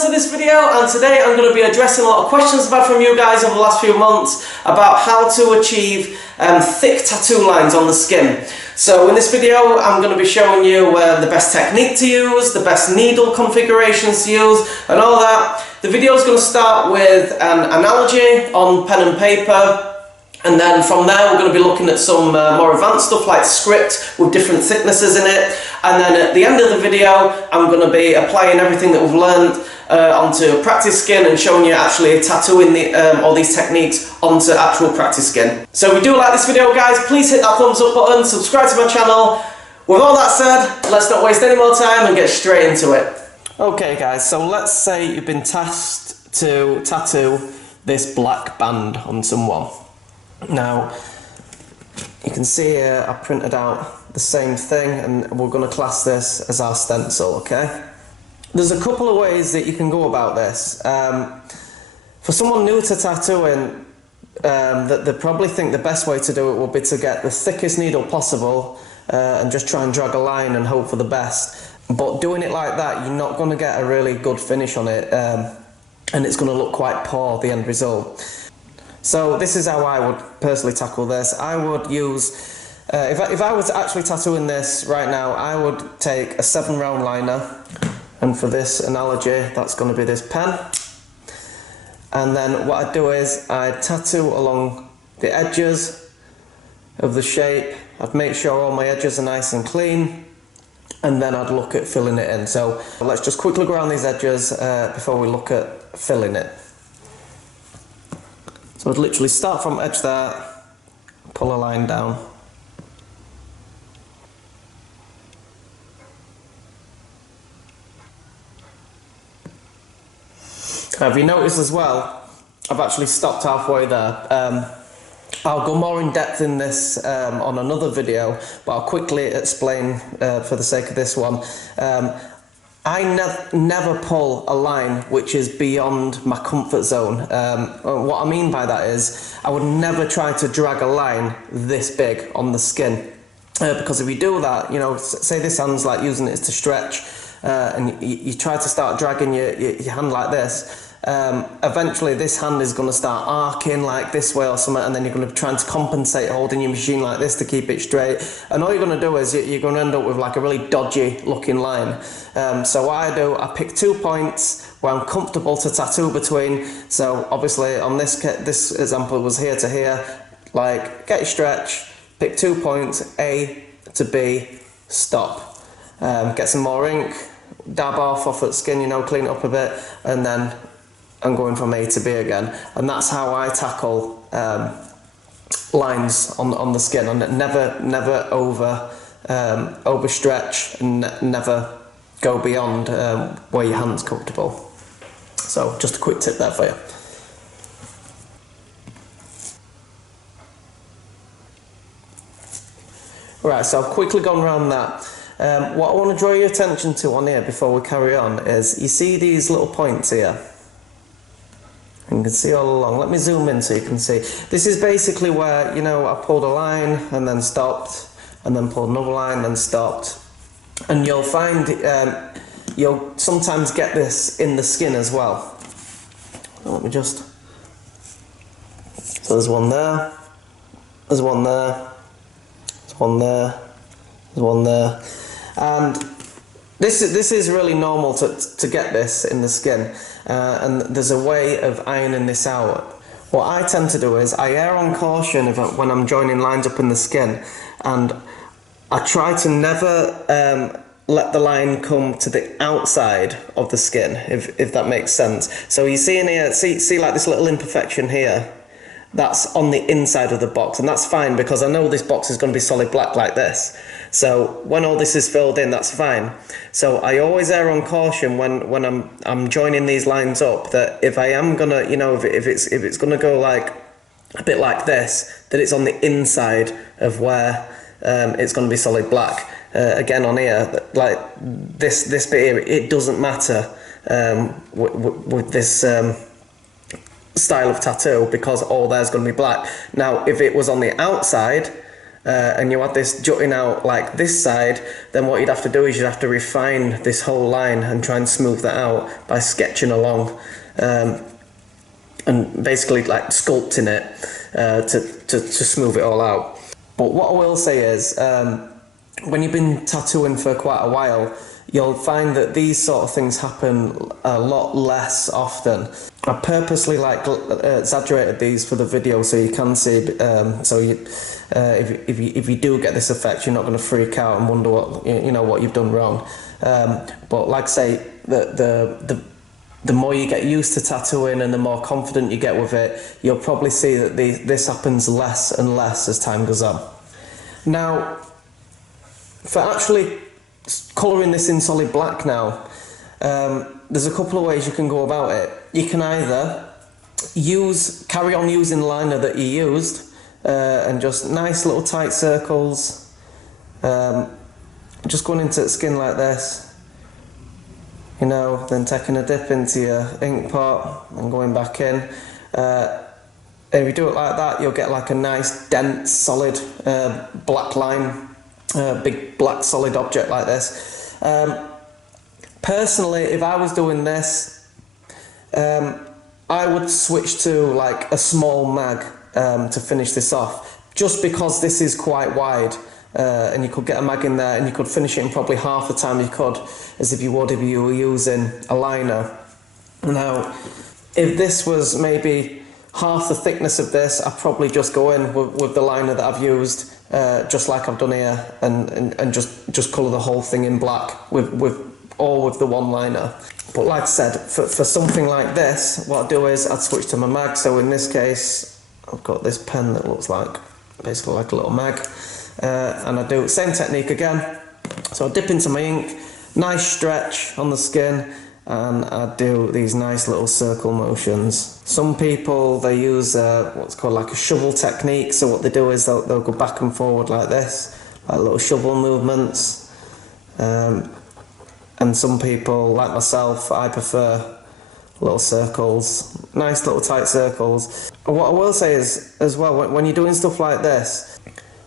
Jono to this video, and today I'm going to be addressing a lot of questions I've had from you guys over the last few months about how to achieve thick tattoo lines on the skin. So in this video I'm going to be showing you the best technique to use, the best needle configurations to use and all that. The video is going to start with an analogy on pen and paper. And then from there we're going to be looking at some more advanced stuff like script with different thicknesses in it. And then at the end of the video I'm going to be applying everything that we've learned onto practice skin and showing you actually tattooing all these techniques onto actual practice skin. So if you do like this video guys, please hit that thumbs up button, subscribe to my channel. With all that said, let's not waste any more time and get straight into it. Okay guys, so let's say you've been tasked to tattoo this black band on someone. Now, you can see here I printed out the same thing and we're going to class this as our stencil, okay? There's a couple of ways that you can go about this. For someone new to tattooing, they probably think the best way to do it would be to get the thickest needle possible and just try and drag a line and hope for the best. But doing it like that, you're not going to get a really good finish on it and it's going to look quite poor, the end result. So this is how I would personally tackle this. I would use, if I was actually tattooing this right now, I would take a 7-round liner, and for this analogy that's going to be this pen. And then what I'd do is I'd tattoo along the edges of the shape. I'd make sure all my edges are nice and clean, and then I'd look at filling it in. So let's just quickly go around these edges before we look at filling it. So I'd literally start from edge there, pull a line down. Have you noticed as well, I've actually stopped halfway there. I'll go more in depth in this on another video, but I'll quickly explain for the sake of this one. I never pull a line which is beyond my comfort zone. What I mean by that is I would never try to drag a line this big on the skin because if you do that, you know, say this hand's like using it to stretch and you try to start dragging your hand like this, eventually this hand is going to start arcing like this way or something, and then you're going to be trying to compensate holding your machine like this to keep it straight, and all you're going to do is you're going to end up with like a really dodgy looking line. So what I do, I pick 2 points where I'm comfortable to tattoo between. So obviously on this example was here to here, like get your stretch, pick 2 points, A to B, stop. Get some more ink, dab off at skin, you know, clean it up a bit, and then I'm going from A to B again. And that's how I tackle lines on the skin, and never overstretch and never go beyond where your hand's comfortable. So just a quick tip there for you. Right, so I've quickly gone around that. What I want to draw your attention to on here before we carry on is, you see these little points here? You can see all along. Let me zoom in so you can see. This is basically where, you know, I pulled a line and then stopped, and then pulled another line and stopped. And you'll find you'll sometimes get this in the skin as well. Let me just... So there's one there, there's one there, there's one there, there's one there. And this is really normal to get this in the skin, and there's a way of ironing this out. What I tend to do is I err on caution when I'm joining lines up in the skin, and I try to never let the line come to the outside of the skin, if that makes sense. So you see in here, see like this little imperfection here? That's on the inside of the box, and that's fine because I know this box is going to be solid black like this. So when all this is filled in, that's fine. So I always err on caution when I'm joining these lines up, that if I am gonna, you know, if it's gonna go like a bit like this, that it's on the inside of where it's gonna be solid black. Again on here, like this bit here, it doesn't matter with this style of tattoo because all there's going to be black. Now if it was on the outside and you had this jutting out like this side, then what you'd have to do is you'd have to refine this whole line and try and smooth that out by sketching along, and basically like sculpting it to smooth it all out. But what I will say is, when you've been tattooing for quite a while, you'll find that these sort of things happen a lot less often. I purposely exaggerated these for the video so you can see. If you do get this effect, you're not going to freak out and wonder what you've done wrong. But like I say, the more you get used to tattooing and the more confident you get with it, you'll probably see that this happens less and less as time goes on. Now, for actually colouring this in solid black now, there's a couple of ways you can go about it. You can either carry on using the liner that you used, and just nice little tight circles, just going into the skin like this, then taking a dip into your ink pot and going back in. If you do it like that, you'll get like a nice dense solid black line, big black solid object like this. Personally, if I was doing this, I would switch to like a small mag to finish this off, just because this is quite wide, and you could get a mag in there and you could finish it in probably half the time you could as if you would if you were using a liner. Now, if this was maybe half the thickness of this, I'd probably just go in with the liner that I've used, just like I've done here, and just colour the whole thing in black with the one liner. But like I said, for something like this, what I'd do is I'd switch to my mag. So in this case, I've got this pen that looks like basically like a little mag, and I do the same technique again. So I dip into my ink, nice stretch on the skin, and I do these nice little circle motions. Some people, they use what's called like a shovel technique. So what they do is they'll go back and forward like this, like little shovel movements. And some people, like myself, I prefer little circles, nice little tight circles. And what I will say is, as well, when you're doing stuff like this,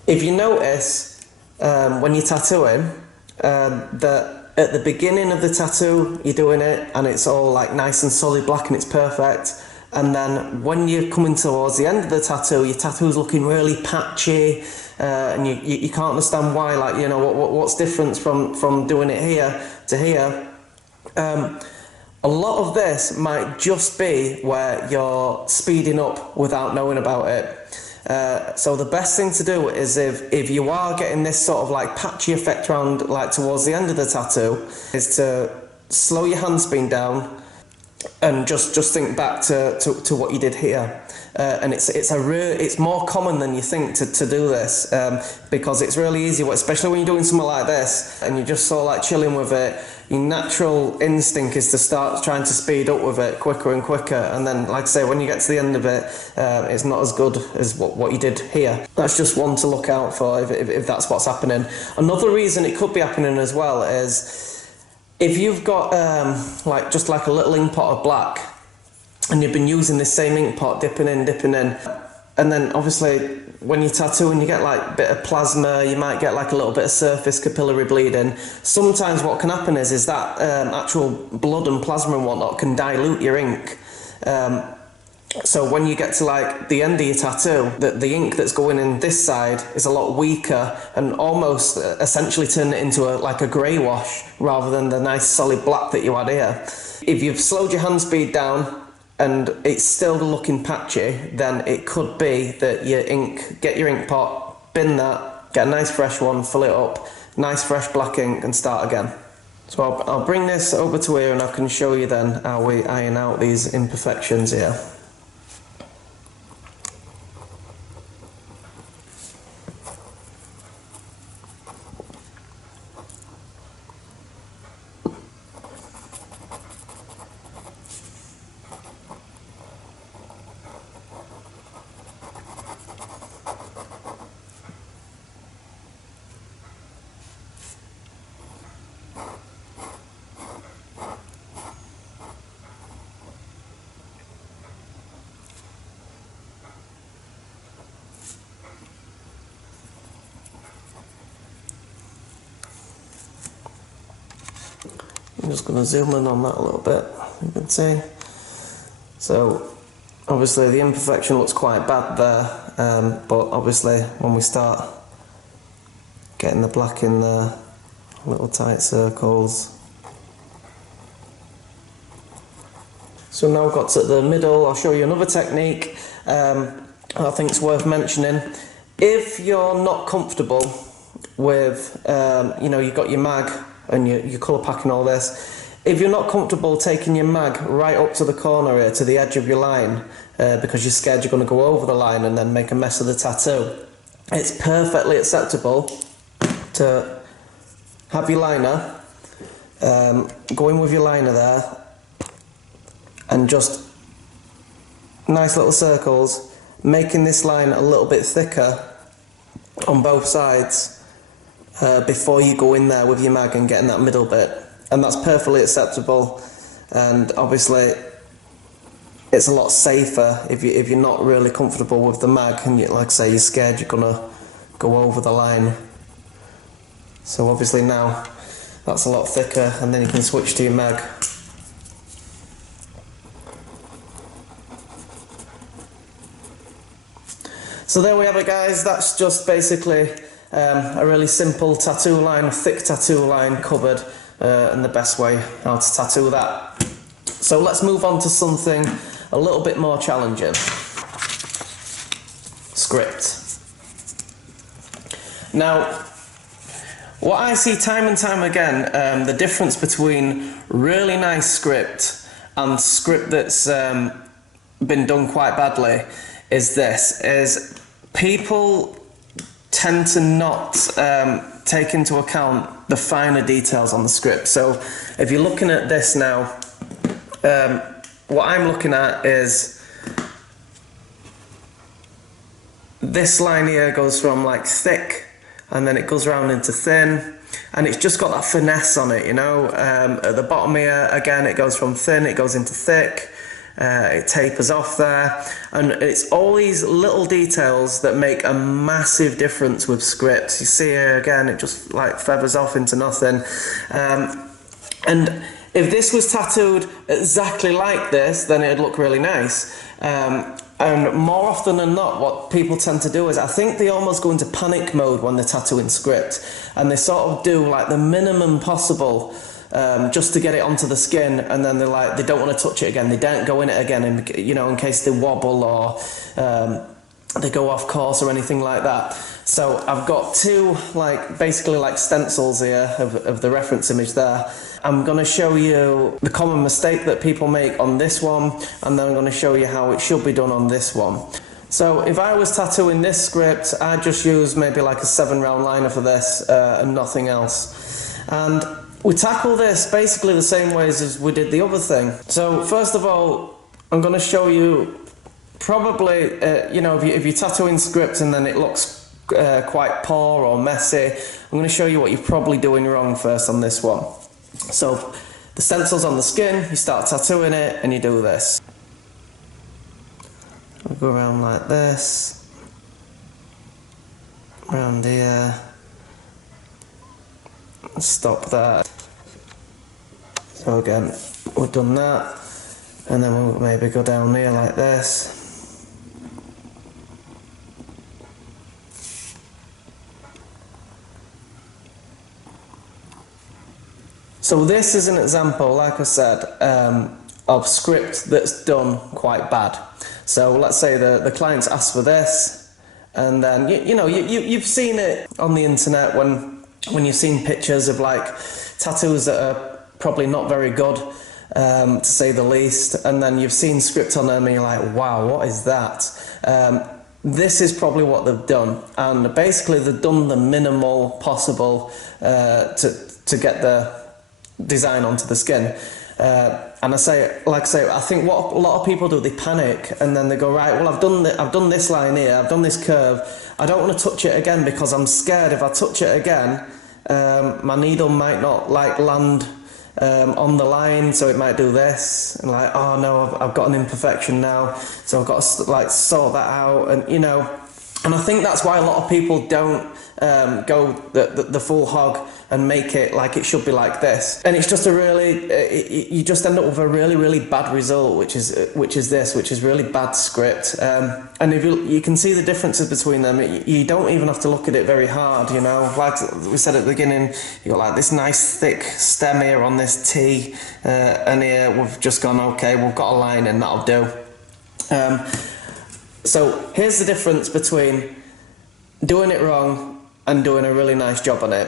if you notice when you're tattooing, that at the beginning of the tattoo you're doing it and it's all like nice and solid black and it's perfect, and then when you're coming towards the end of the tattoo, your tattoo's looking really patchy, and you can't understand why, like, what's different from doing it here to here. A lot of this might just be where you're speeding up without knowing about it. So the best thing to do is if you are getting this sort of like patchy effect around like towards the end of the tattoo, is to slow your hand speed down and just think back to what you did here. And it's more common than you think to do this, because it's really easy, especially when you're doing something like this and you're just sort of like chilling with it. Your natural instinct is to start trying to speed up with it quicker and quicker, and then, like I say, when you get to the end of it, it's not as good as what you did here. That's just one to look out for if that's what's happening. Another reason it could be happening as well is if you've got just like a little ink pot of black, and you've been using this same ink pot, dipping in, and then obviously when you tattoo and you get like a bit of plasma, you might get like a little bit of surface capillary bleeding. Sometimes what can happen is that actual blood and plasma and whatnot can dilute your ink. So when you get to like the end of your tattoo, the ink that's going in this side is a lot weaker and almost essentially turn it into like a grey wash rather than the nice solid black that you had here. If you've slowed your hand speed down and it's still looking patchy, then it could be that get your ink pot, bin that, get a nice fresh one, fill it up, nice fresh black ink, and start again. So I'll bring this over to here and I can show you then how we iron out these imperfections here. I'm just going to zoom in on that a little bit, you can see. So obviously the imperfection looks quite bad there, but obviously when we start getting the black in there, little tight circles. So now we've got to the middle. I'll show you another technique I think it's worth mentioning. If you're not comfortable with, you know, you've got your mag and your colour packing all this, if you're not comfortable taking your mag right up to the corner here, to the edge of your line, because you're scared you're going to go over the line and then make a mess of the tattoo, it's perfectly acceptable to have your liner, go in with your liner there, and just nice little circles, making this line a little bit thicker on both sides before you go in there with your mag and getting that middle bit. And that's perfectly acceptable, and obviously it's a lot safer if you're not really comfortable with the mag and you, like I say, you're scared you're gonna go over the line. So obviously now that's a lot thicker, and then you can switch to your mag. So there we have it, guys. That's just basically a really simple tattoo line, a thick tattoo line covered, and the best way how to tattoo that. So let's move on to something a little bit more challenging. Script. Now, what I see time and time again, the difference between really nice script and script that's been done quite badly is this, is people tend to not take into account the finer details on the script. So if you're looking at this now, what I'm looking at is this line here goes from like thick and then it goes around into thin, and it's just got that finesse on it, you know. At the bottom here, again, it goes from thin, it goes into thick, it tapers off there, and it's all these little details that make a massive difference with scripts. You see here again, it just like feathers off into nothing, and if this was tattooed exactly like this, then it'd look really nice. And more often than not, what people tend to do is, I think they almost go into panic mode when they're tattooing script, and they sort of do like the minimum possible just to get it onto the skin, and then they don't want to touch it again. They don't go in it again, you know, in case they wobble or they go off course or anything like that. So I've got two basically stencils here of the reference image there. I'm going to show you the common mistake that people make on this one, and then I'm going to show you how it should be done on this one. So if I was tattooing this script, I'd just use maybe like a 7-round liner for this and nothing else. And we tackle this basically the same ways as we did the other thing. So first of all, I'm going to show you probably, you know, if you're tattooing script and then it looks quite poor or messy, I'm going to show you what you're probably doing wrong first on this one. So the stencil's on the skin, you start tattooing it and you do this. We'll go around like this, around here, stop that. So again, we've done that, and then we'll maybe go down here like this. So this is an example, like I said, of script that's done quite bad. So let's say the client's asked for this, and then you've seen it on the internet when you've seen pictures of like tattoos that are probably not very good, to say the least, and then you've seen script on them and you're like, wow, what is that? This is probably what they've done, and basically they've done the minimal possible to get the design onto the skin. And I think what a lot of people do, they panic and then they go, right, well, I've done this line here, I've done this curve, I don't want to touch it again because I'm scared if I touch it again, my needle might not land on the line, so it might do this, and like, oh no, I've got an imperfection now, so I've got to sort that out, and you know. And I think that's why a lot of people don't go the full hog and make it like it should be like this. And it's just a really, you just end up with a really bad result, which is really bad script. And if you can see the differences between them, you don't even have to look at it very hard, you know. Like we said at the beginning, you got like this nice thick stem here on this T, and here we've just gone, okay, we've got a line and that'll do. So here's the difference between doing it wrong and doing a really nice job on it.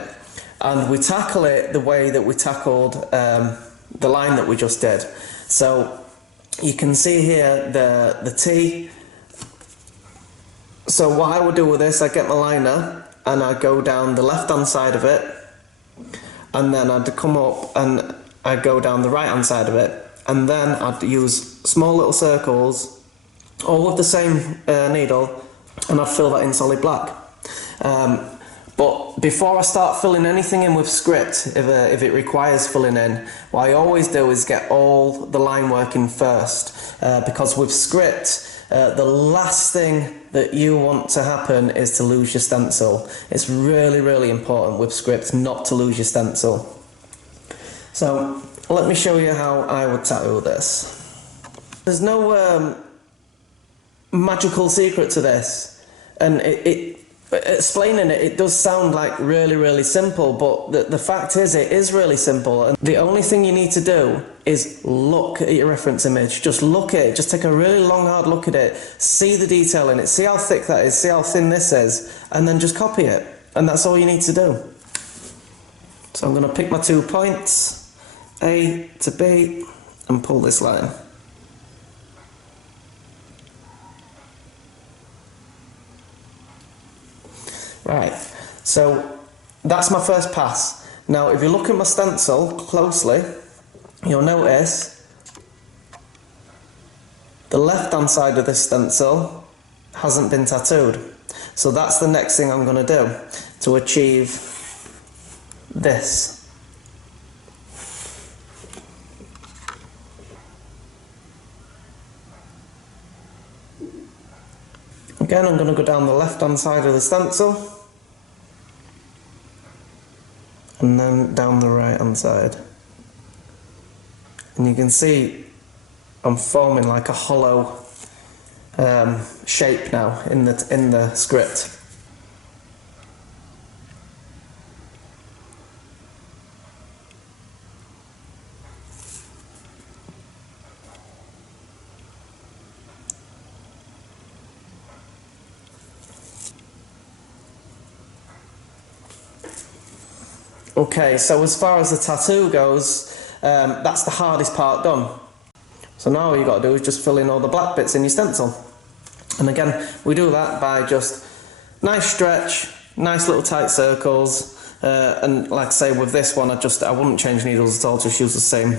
And we tackle it the way that we tackled the line that we just did. So you can see here the T. So what I would do with this, I get my liner and I go down the left hand side of it, and then I'd come up and I'd go down the right hand side of it, and then I'd use small little circles, all with the same needle, and I'd fill that in solid black. But before I start filling anything in with script, if it requires filling in, what I always do is get all the line work in first, because with script, the last thing that you want to happen is to lose your stencil. It's really important with script not to lose your stencil. So let me show you how I would tattoo this. There's no magical secret to this, and explaining it does sound like really simple, but the fact is it is really simple, and the only thing you need to do is look at your reference image. Just look at it, just take a really long hard look at it, see the detail in it, see how thick that is, see how thin this is, and then just copy it, and that's all you need to do. So I'm going to pick my 2 points, A to B, and pull this line. Right, so that's my first pass. Now if you look at my stencil closely, you'll notice the left hand side of this stencil hasn't been tattooed. So that's the next thing I'm going to do to achieve this. Again, I'm going to go down the left hand side of the stencil, and then down the right hand side. And you can see I'm forming like a hollow shape now in the script. Okay, so as far as the tattoo goes, that's the hardest part done. So now all you got to do is just fill in all the black bits in your stencil. And again, we do that by just nice stretch, nice little tight circles, and like I say, with this one, I wouldn't change needles at all, just use the same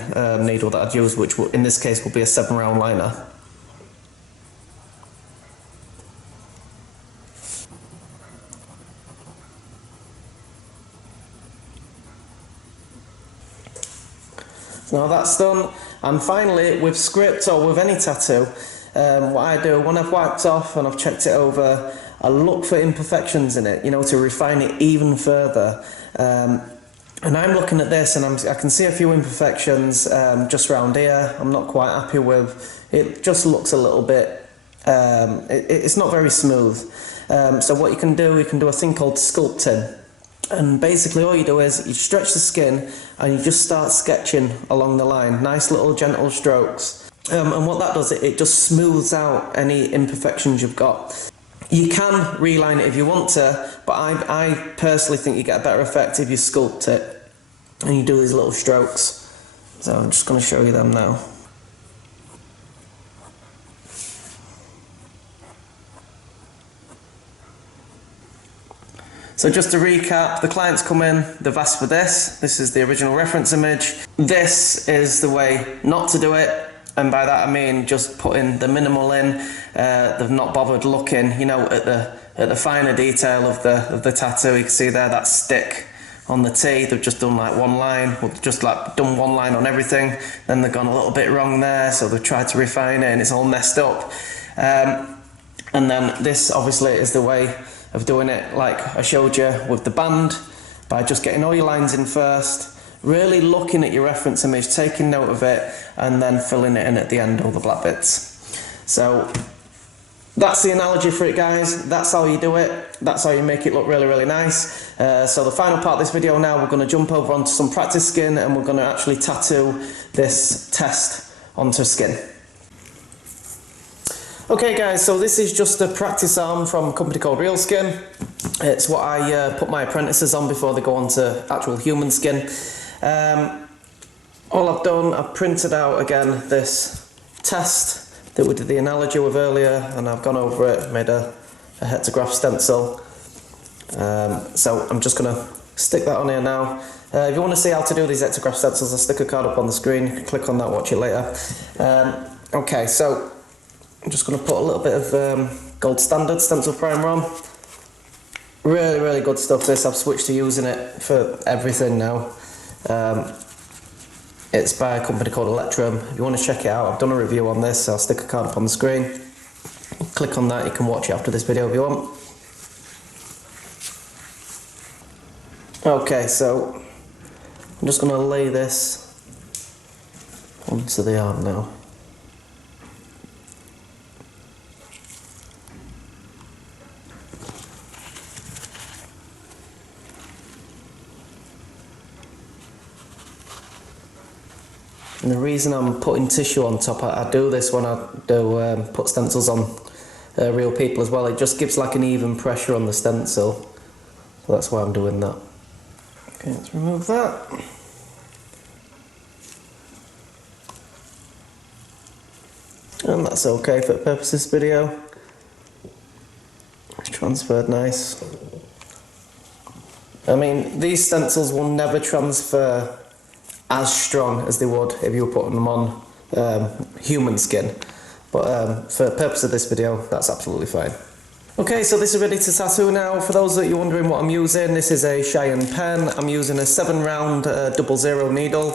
needle that I'd use, which in this case will be a 7-round liner. Now that's done, and finally with script or with any tattoo, what I do when I've wiped off and I've checked it over, I look for imperfections in it, you know, to refine it even further. And I'm looking at this and I can see a few imperfections just around here. I'm not quite happy with. It just looks a little bit, it's not very smooth. So what you can do a thing called sculpting. And basically all you do is you stretch the skin and you just start sketching along the line, nice little gentle strokes. And what that does, it just smooths out any imperfections you've got. You can reline it if you want to, but I personally think you get a better effect if you sculpt it and you do these little strokes. So I'm just going to show you them now. So just to recap, the clients come in, they've asked for this. This is the original reference image. This is the way not to do it, and by that I mean just putting the minimal in. They've not bothered looking, you know, at the finer detail of the tattoo. You can see there that stick on the T. They've just done like one line, or just like done one line on everything. Then they've gone a little bit wrong there, so they've tried to refine it, and it's all messed up. And then this obviously is the way of doing it like I showed you with the band, by just getting all your lines in first, really looking at your reference image, taking note of it, and then filling it in at the end, all the black bits. So that's the analogy for it, guys. That's how you do it. That's how you make it look really, really nice. So the final part of this video now, we're going to jump over onto some practice skin, and we're going to actually tattoo this test onto skin. Okay guys, so this is just a practice arm from a company called Real Skin. It's what I put my apprentices on before they go on to actual human skin. All I've done, I've printed out again this test that we did the analogy with earlier, and I've gone over it, made a hectograph stencil. So I'm just going to stick that on here now. If you want to see how to do these hectograph stencils, I'll stick a card up on the screen. You can click on that, watch it later. Okay, so I'm just going to put a little bit of gold standard stencil primer on. Really, really good stuff this. I've switched to using it for everything now. It's by a company called Electrum. If you want to check it out, I've done a review on this. I'll stick a card up on the screen. Click on that, you can watch it after this video if you want. Okay, so I'm just going to lay this onto the arm now. And the reason I'm putting tissue on top, I do this when I do put stencils on real people as well. It just gives like an even pressure on the stencil. So that's why I'm doing that. Okay, let's remove that. And that's okay for the purpose of this video. It's transferred nice. I mean, these stencils will never transfer as strong as they would if you were putting them on human skin, but for the purpose of this video, that's absolutely fine. Okay, so this is ready to tattoo now. For those that you're wondering what I'm using, this is a Cheyenne pen. I'm using a 7-round 00 needle,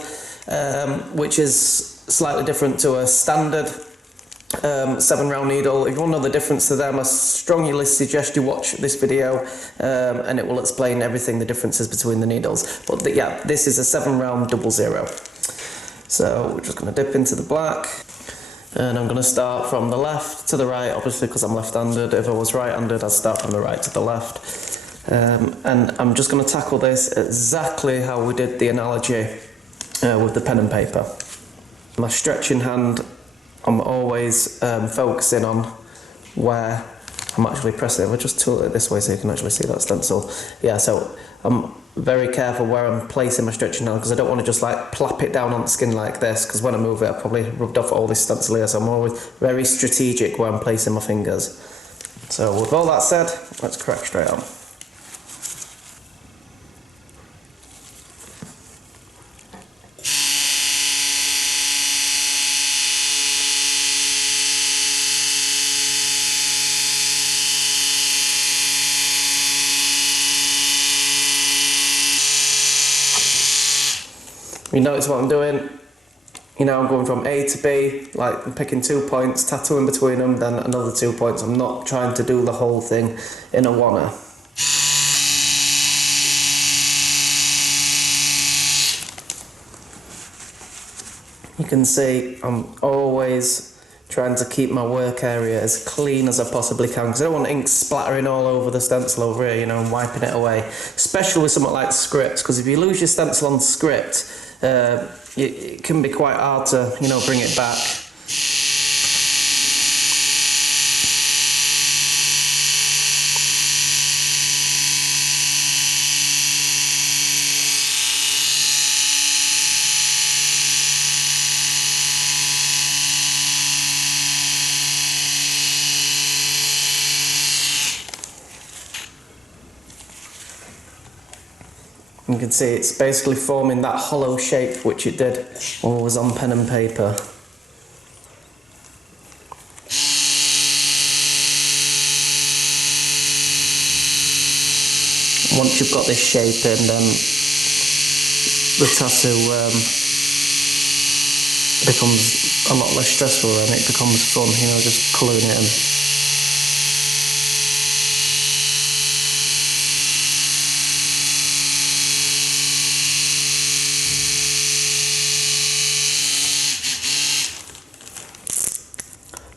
which is slightly different to a standard 7-round needle. If you want to know the difference to them, I strongly suggest you watch this video, and it will explain everything, the differences between the needles. But yeah, this is a 7-round 00. So we're just going to dip into the black, and I'm going to start from the left to the right, obviously because I'm left-handed. If I was right-handed, I'd start from the right to the left. And I'm just going to tackle this exactly how we did the analogy with the pen and paper. My stretching hand, I'm always focusing on where I'm actually pressing. If I just tilt it this way so you can actually see that stencil. Yeah, so I'm very careful where I'm placing my stretching hand, because I don't want to just like plop it down on the skin like this, because when I move it I probably rubbed off all this stencil here, so I'm always very strategic where I'm placing my fingers. So with all that said, let's crack straight on. You notice what I'm doing? You know, I'm going from A to B, like I'm picking 2 points, tattooing between them, then another 2 points. I'm not trying to do the whole thing in a wanna. You can see I'm always trying to keep my work area as clean as I possibly can, because I don't want ink splattering all over the stencil over here, you know, and wiping it away. Especially with something like script, because if you lose your stencil on script, it can be quite hard to, you know, bring it back. You can see it's basically forming that hollow shape which it did when it was on pen and paper. Once you've got this shape in, then the tattoo becomes a lot less stressful and it becomes fun, you know, just colouring it in.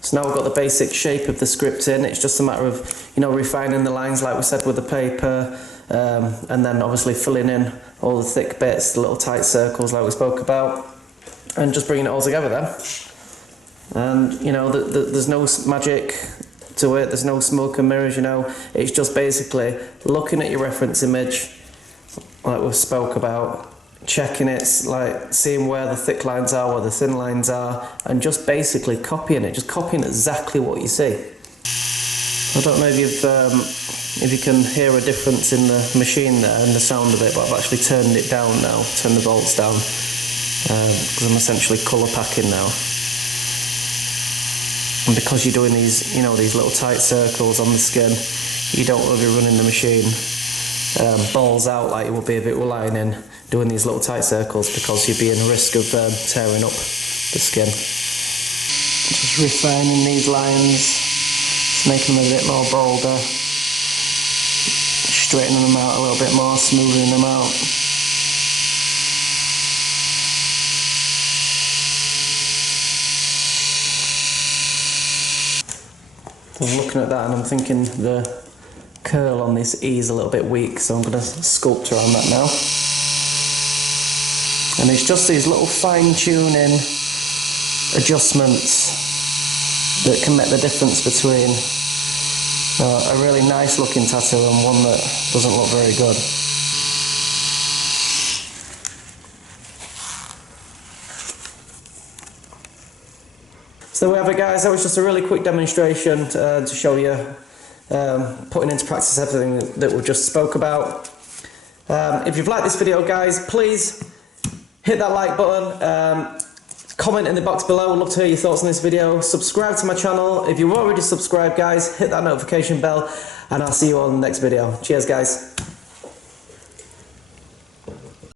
So now we've got the basic shape of the script in. It's just a matter of, you know, refining the lines like we said with the paper, and then obviously filling in all the thick bits, the little tight circles like we spoke about, and just bringing it all together then. And you know, there's no magic to it, there's no smoke and mirrors, you know. It's just basically looking at your reference image like we spoke about, checking it, like seeing where the thick lines are, where the thin lines are, and just basically copying it, just copying exactly what you see. I don't know if you can hear a difference in the machine there and the sound of it, but I've actually turned it down now, turned the volts down, because I'm essentially colour packing now. And because you're doing these, you know, these little tight circles on the skin, you don't want to be running the machine balls out like you would be if it were lying in, doing these little tight circles, because you'd be in a risk of tearing up the skin. Just refining these lines, just making them a bit more bolder, straightening them out a little bit more, smoothing them out. I'm looking at that and I'm thinking the curl on this E is a little bit weak, so I'm going to sculpt around that now. And it's just these little fine-tuning adjustments that can make the difference between a really nice looking tattoo and one that doesn't look very good. So there we have it, guys. That was just a really quick demonstration to show you putting into practice everything that we just spoke about. If you've liked this video, guys, please hit that like button, comment in the box below. I'd love to hear your thoughts on this video. Subscribe to my channel. If you've already subscribed, guys, hit that notification bell, and I'll see you on the next video. Cheers, guys.